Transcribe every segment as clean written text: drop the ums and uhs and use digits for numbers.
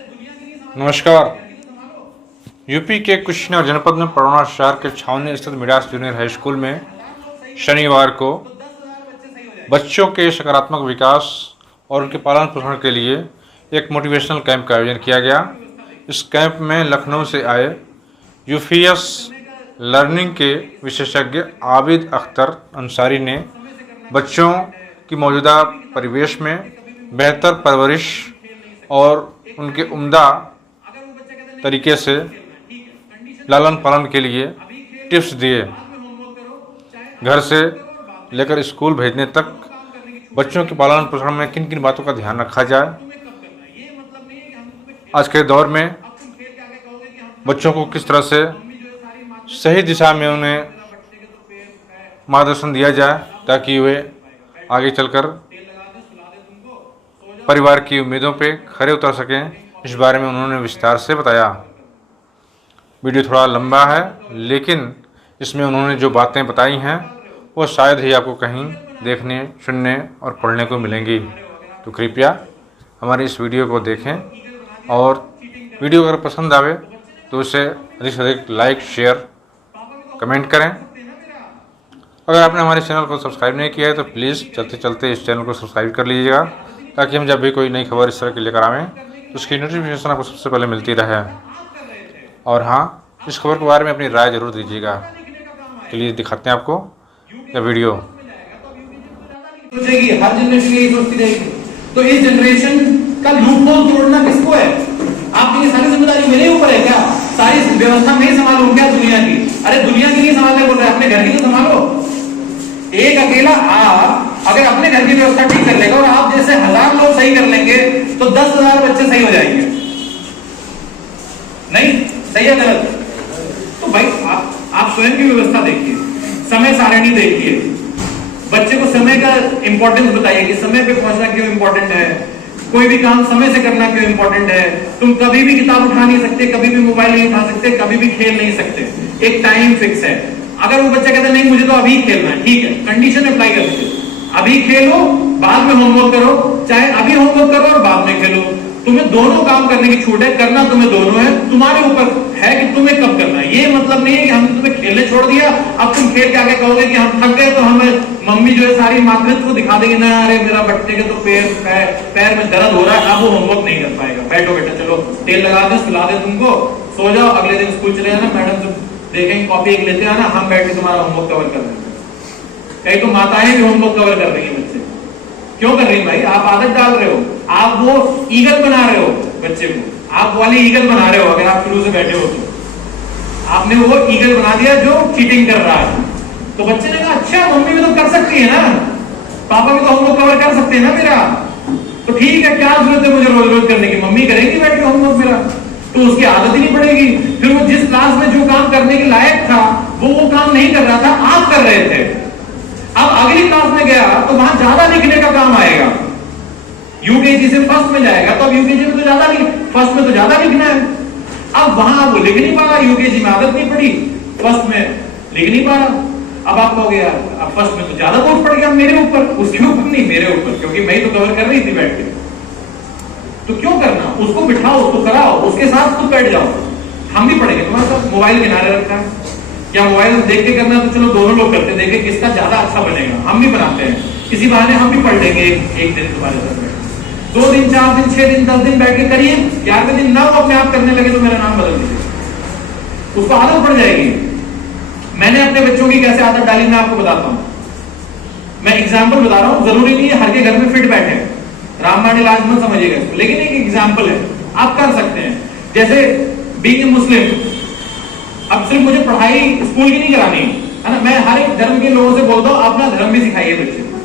नमस्कार। यूपी के कुशीनगर जनपद में पड़ौना शहर के छावनी स्थित मिडास जूनियर हाई स्कूल में शनिवार को बच्चों के सकारात्मक विकास और उनके पालन पोषण के लिए एक मोटिवेशनल कैंप का आयोजन किया गया। इस कैंप में लखनऊ से आए यूफीएस लर्निंग के विशेषज्ञ आबिद अख्तर अंसारी ने बच्चों की मौजूदा परिवेश में बेहतर परवरिश और उनके उम्दा तरीके से लालन पालन के लिए टिप्स दिए। घर से लेकर स्कूल भेजने तक बच्चों के पालन पोषण में किन किन बातों का ध्यान रखा जाए, आज के दौर में बच्चों को किस तरह से सही दिशा में उन्हें मार्गदर्शन दिया जाए ताकि वे आगे चलकर परिवार की उम्मीदों पे खरे उतर सकें, इस बारे में उन्होंने विस्तार से बताया। वीडियो थोड़ा लंबा है, लेकिन इसमें उन्होंने जो बातें बताई हैं वो शायद ही आपको कहीं देखने, सुनने और पढ़ने को मिलेंगी। तो कृपया हमारे इस वीडियो को देखें और वीडियो अगर पसंद आवे तो उसे अधिक से अधिक लाइक, शेयर, कमेंट करें। अगर आपने हमारे चैनल को सब्सक्राइब नहीं किया है तो प्लीज़ चलते चलते इस चैनल को सब्सक्राइब कर लीजिएगा, ताकि हम जब भी कोई नई खबर इस तरह की लेकर आवें तो उसकी नोटिफिकेशन आपको सबसे पहले मिलती रहे। और हाँ, इस खबर के बारे में अपनी राय जरूर दीजिएगा। चलिए दिखाते हैं आपको यह वीडियो। हर जनरेशन यही सोचती रहेगी, तो इस जनरेशन का लूपहोल तोड़ना किसको है? आपकी ये सारी जिम्मेदारी मेरे ऊपर है क्या? सारी व्यवस्था मैं संभालूं क्या दुनिया की? अरे दुनिया की नहीं संभालने बोल रहे, अपने घर की तो संभालो। एक अकेला आप अगर अपने घर की व्यवस्था ठीक कर लेगा और आप जैसे 1000 लोग सही कर लेंगे तो 10,000 बच्चे सही हो जाएंगे। नहीं सही है गलत? तो भाई आप स्वयं की व्यवस्था देखिए, समय सारणी देखिए, बच्चे को समय का इंपॉर्टेंस बताइए कि समय पे पहुंचना क्यों इंपॉर्टेंट है, कोई भी काम समय से करना क्यों इंपॉर्टेंट है। तुम कभी भी किताब उठा नहीं सकते, कभी भी मोबाइल नहीं उठा सकते, कभी भी खेल नहीं सकते, एक टाइम फिक्स है। अगर वो बच्चा कहता है नहीं मुझे तो अभी खेलना है, ठीक है, कंडीशन अप्लाई कर सकते, अभी खेलो बाद में होमवर्क करो, चाहे अभी होमवर्क करो और बाद में खेलो। तुम्हें दोनों काम करने की छूट है, करना तुम्हें दोनों है, तुम्हारे ऊपर है कि तुम्हें कब करना है। ये मतलब नहीं है कि हमने तुम्हें खेलने छोड़ दिया, अब तुम खेल के आगे कहोगे कि हम थक गए तो हमें मम्मी जो है सारी मातृत्व दिखा देगी ना, अरे मेरा बच्चे के तो पैर में दर्द हो रहा है, अब वो होमवर्क नहीं कर पाएगा। बैठो बेटा, चलो तेल लगा दे, सुला दे, तुमको सो जाओ, अगले दिन स्कूल चले जाना, मैडम तुम देखेंगे कॉपी एक लेते आना, हम बैठ के तुम्हारा होमवर्क कवर कर देंगे। कई तो माताएं भी होमवर्क कवर कर रही है बच्चे, क्यों कर रही भाई? आप आदत डाल रहे हो, आप वो ईगल बना रहे हो बच्चे को, आप वाली ईगल बना रहे हो। अगर आप शुरू से बैठे हो तो आपने वो ईगल बना दिया जो चीटिंग कर रहा है। तो बच्चे ने कहा अच्छा मम्मी भी तो कर सकती है ना, पापा भी तो होमवर्क कवर कर सकते हैं ना मेरा, तो ठीक है, क्या जरूरत है मुझे रोज रोज करने की, मम्मी करेगी बैठ के होमवर्क मेरा। तो उसकी आदत ही नहीं पड़ेगी। फिर वो जिस क्लास में जो काम करने के लायक था वो काम नहीं कर रहा था, आप कर रहे थे। अब अगली क्लास में गया तो वहां ज्यादा लिखने का काम आएगा। यूकेजी से फर्स्ट में जाएगा तो अब यूकेजी में तो ज्यादा फर्स्ट में तो ज्यादा लिखना है। अब वहां वो लिख नहीं पा रहा, यूकेजी में आदत नहीं पड़ी, फर्स्ट में लिख नहीं पा रहा। अब आप कहोगे यार अब फर्स्ट में तो ज्यादा बोझ पड़ गया मेरे ऊपर, उसके ऊपर नहीं मेरे ऊपर, क्योंकि मैं ही तो कवर कर रही थी बैठ के। तो क्यों करना? उसको बिठाओ, उसको कराओ, उसके साथ खुद बैठ जाओ। हम भी पढ़ेंगे, तुम्हारे साथ मोबाइल किनारे रखा है क्या? मोबाइल देख के करना तो चलो दोनों लोग करते, देखे किसका ज्यादा अच्छा बनेगा, हम भी बनाते हैं। इसी बहाने हम भी पढ़ लेंगे एक दिन तुम्हारे साथ, 2 दिन, 4 दिन, 6 दिन, 10 दिन बैठ के करिए। 11वें दिन ना वो अपने आप करने लगे तो मेरा नाम बदल दीजिए, उसको आदत पड़ जाएगी। मैंने अपने बच्चों की कैसे आदत डाली मैं आपको बताता हूँ। मैं एग्जाम्पल बता रहा हूँ, जरूरी नहीं है हर के घर में फिट बैठे, रामबाण इलाज मत समझिएगा, लेकिन एक एग्जाम्पल है, आप कर सकते हैं। जैसे बीइंग मुस्लिम, अब सिर्फ मुझे पढ़ाई स्कूल की नहीं करानी है ना, मैं हर एक धर्म के लोगों से बोलता हूँ अपना धर्म भी सिखाइए बच्चे को,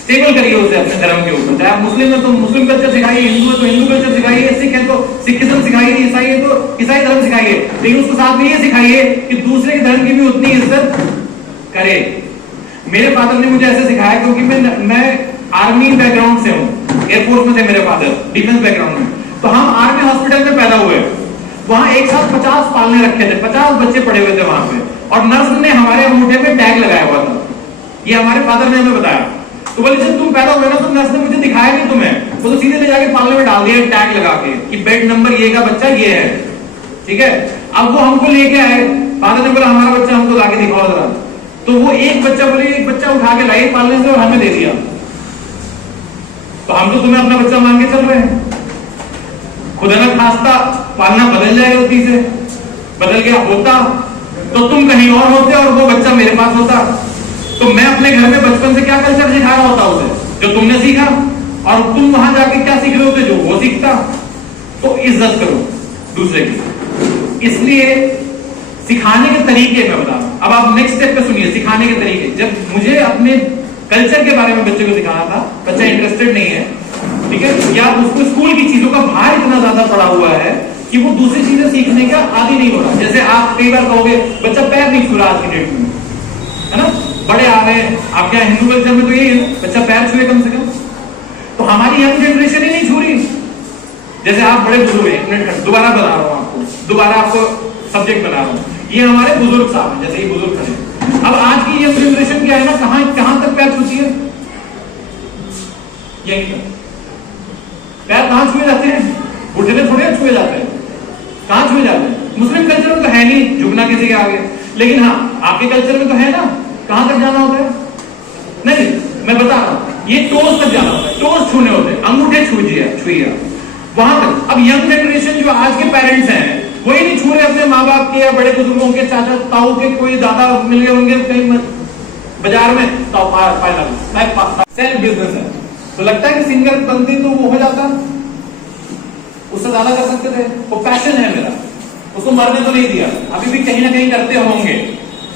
स्टेबल करिए उसे अपने धर्म के ऊपर। चाहे आप मुस्लिम है तो मुस्लिम कल्चर सिखाइए, हिंदू है तो हिंदू कल्चर सिखाइए, सिख है तो सिखिज्म सिखाइए, ईसाई है तो ईसाई धर्म सिखाइए, लेकिन उसके साथ में ये सिखाइए कि दूसरे के धर्म की भी उतनी इज्जत करे। मेरे फादर ने मुझे ऐसे सिखाया, क्योंकि मैं आर्मी बैकग्राउंड से हूँ, एयरफोर्स में थे मेरे फादर, डिफेंस बैकग्राउंड में। तो हम आर्मी हॉस्पिटल में पैदा हुए, वहां एक साथ 50 पालने रखे थे, 50 बच्चे पड़े हुए थे वहां पे, और नर्स ने हमारे अंगूठे पे टैग लगाया हुआ था। ये हमारे फादर ने हमें बताया। तो बोले जब तुम पैदा हुए ना, तो नर्स ने मुझे दिखाया नहीं तुम्हें, वो तो सीधे ले जाके पालने में डाल दिया टैग लगा के कि बेड नंबर ये का बच्चा ये है, ठीक है। अब वो हमको लेके आए, फादर ने बोला हमारा बच्चा हमको लाके दिखाओ जरा, तो वो एक बच्चा उठा के लाई पालने से और हमें दे दिया। तो हम तो तुम्हें अपना बच्चा मान के चल रहे हैं, खुदा ना खास्ता पालना बदल जाए गलती से, बदल गया होता तो तुम कहीं और होते और वो बच्चा मेरे पास होता। तो मैं अपने घर में बचपन से क्या कल्चर सिखा रहा होता उसे, जो तुमने सीखा, और तुम वहां जाके क्या सीख रहे होते, जो वो सीखता। तो इज्जत करो दूसरे की। इसलिए सिखाने के तरीके मैं बता रहा हूं। अब आप नेक्स्ट स्टेप पे सुनिए, सिखाने के तरीके। जब मुझे अपने कल्चर के बारे में बच्चे को सिखाना था, बच्चा इंटरेस्टेड नहीं है, ठीक है, या उसको स्कूल की चीजों का भार इतना ज्यादा पड़ा हुआ है कि वो दूसरी चीजें सीखने का आदी नहीं हो रहा। जैसे आप कई बार कहोगे बच्चा पैर नहीं छू रहा आज की डेट में, है ना, बड़े आ रहे हैं, आपके यहाँ हिंदू कल्चर में तो यही है, बच्चा पैर छुए कम से कम। तो हमारी यंग जनरेशन ही नहीं छू रही। जैसे आप बड़े बुजुर्ग हैं, एक मिनट दोबारा बता रहा हूँ आपको, दोबारा आपको सब्जेक्ट बना रहा हूँ। ये हमारे बुजुर्ग साहब हैं, जैसे ये बुजुर्ग खड़े। अब आज की यंग जनरेशन क्या है ना, कहां तक पैर छूती है, यही पैर कहां छुए जाते हैं, घुटने थोड़े छुए जाते हैं, कहां छुए जाते हैं। मुस्लिम कल्चर में तो है नहीं झुकना किसी के आगे, लेकिन हाँ आपके कल्चर में तो है ना, कहां तक जाना होता है, नहीं मैं बता रहा हूं, ये टोस तक जाना होता है, टोस छूने होते हैं, अंगूठे छुइए वहां तक। अब यंग जनरेशन जो आज के पेरेंट्स हैं वही नहीं छू रहे अपने माँ बाप के या बड़े बुजुर्गों के, चाचा ताऊ के, कोई दादा मिल गए होंगे कहीं बाजार में, तो सेल्फ बिजनेस है, तो लगता है कि सिंगर बनती तो वो हो जाता, उससे ज्यादा कर सकते थे। वो पैशन है मेरा, उसको मरने तो नहीं दिया, अभी भी कहीं ना कहीं करते होंगे,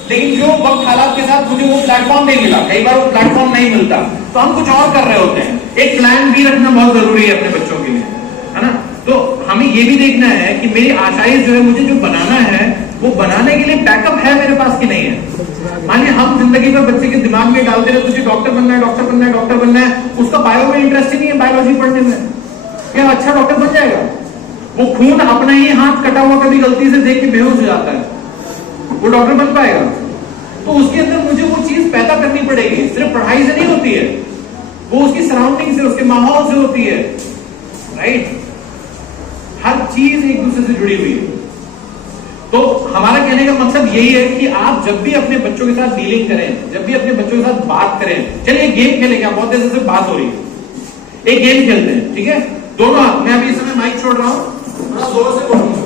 लेकिन जो वक्त हालात के साथ मुझे वो प्लेटफॉर्म नहीं मिला, कई बार वो प्लेटफॉर्म नहीं मिलता, तो हम कुछ और कर रहे होते हैं। एक प्लान भी रखना बहुत जरूरी है अपने बच्चों के लिए, है ना। तो हमें ये भी देखना है कि मेरी आशाएं जो है, मुझे जो बनाना है वो बनाने के लिए बैकअप है मेरे पास कि नहीं है। मानिए हम जिंदगी भर बच्चे के दिमाग में डालते रहे तुझे डॉक्टर बनना है, डॉक्टर बनना है, डॉक्टर बनना है, उसका बायो में इंटरेस्ट ही नहीं है, बायोलॉजी पढ़ने में, क्या अच्छा डॉक्टर बन जाएगा? वो खून अपना ही हाथ कटा हुआ कभी गलती से देख के बेहोश हो जाता है, वो डॉक्टर बन पाएगा? तो उसके अंदर मुझे वो चीज पैदा करनी पड़ेगी, सिर्फ पढ़ाई से नहीं होती है, वो उसकी सराउंडिंग से, उसके माहौल से होती है, राइट। हर चीज एक दूसरे से जुड़ी हुई है। तो हमारा कहने का मकसद यही है कि आप जब भी अपने बच्चों के साथ डीलिंग करें, जब भी अपने बच्चों के साथ बात करें, चलिए गेम खेलेंगे, बहुत देर से बात हो रही है, एक गेम खेलते हैं, ठीक है। दोनों हाथ, मैं अभी इस समय माइक छोड़ रहा हूं, थोड़ा जोर से बोलूंगा,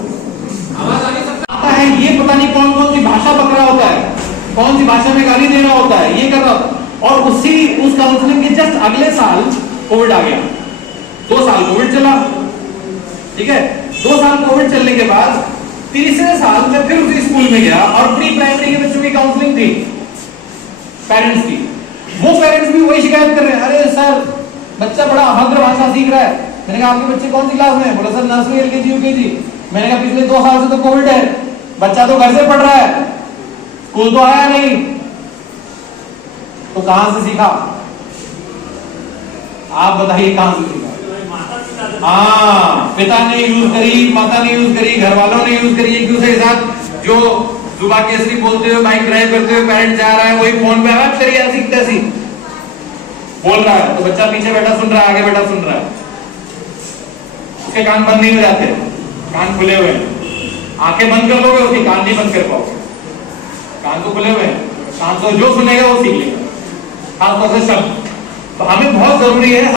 आवाज आ नहीं सकता आता है, ये पता नहीं कौन कौन सी भाषा पक रहा होता है, कौन सी भाषा में गाली दे रहा होता है, ये कर रहा होता है। और उस काउंसलिंग के जस्ट अगले साल कोविड आ गया, 2 साल कोविड चला, ठीक है। 2 साल कोविड चलने के बाद तीसरे साल मैं फिर उसी स्कूल में गया और प्री प्राइमरी के बच्चों की काउंसलिंग थी, पेरेंट्स की। वो पेरेंट्स भी वही शिकायत कर रहे हैं, अरे सर बच्चा बड़ा अभद्र भाषा सीख रहा है। मैंने कहा आपके बच्चे कौन सी क्लास में है? बोला सर नर्सरी, एलकेजी, यूकेजी। मैंने कहा पिछले 2 साल से तो कोविड है, बच्चा तो घर से पढ़ रहा है, स्कूल तो आया नहीं, तो कहां से सीखा? आप बताइए कहां से सीखा? हाँ, पिता ने यूज करी, माता ने यूज करी, घर वालों ने यूज करी, एक दूसरे के साथ जो जुबा केसरी बोलते हुए बाइक ड्राइव करते हुए पेरेंट्स जा रहा है, वही फोन पे आवाज करिए ऐसी तैसी बोल रहा है, तो बच्चा पीछे बैठा सुन रहा है, आगे बैठा सुन रहा है, उसके कान बंद नहीं हो जाते, कान खुले हुए हैं। आंखें बंद कर लोगे उसके कान नहीं बंद कर पाओगे, कान तो खुले हुए हैं, कान तो जो सुनेगा वो सीख लेगा, खासतौर से शब्द। तो हमें बहुत जरूरी है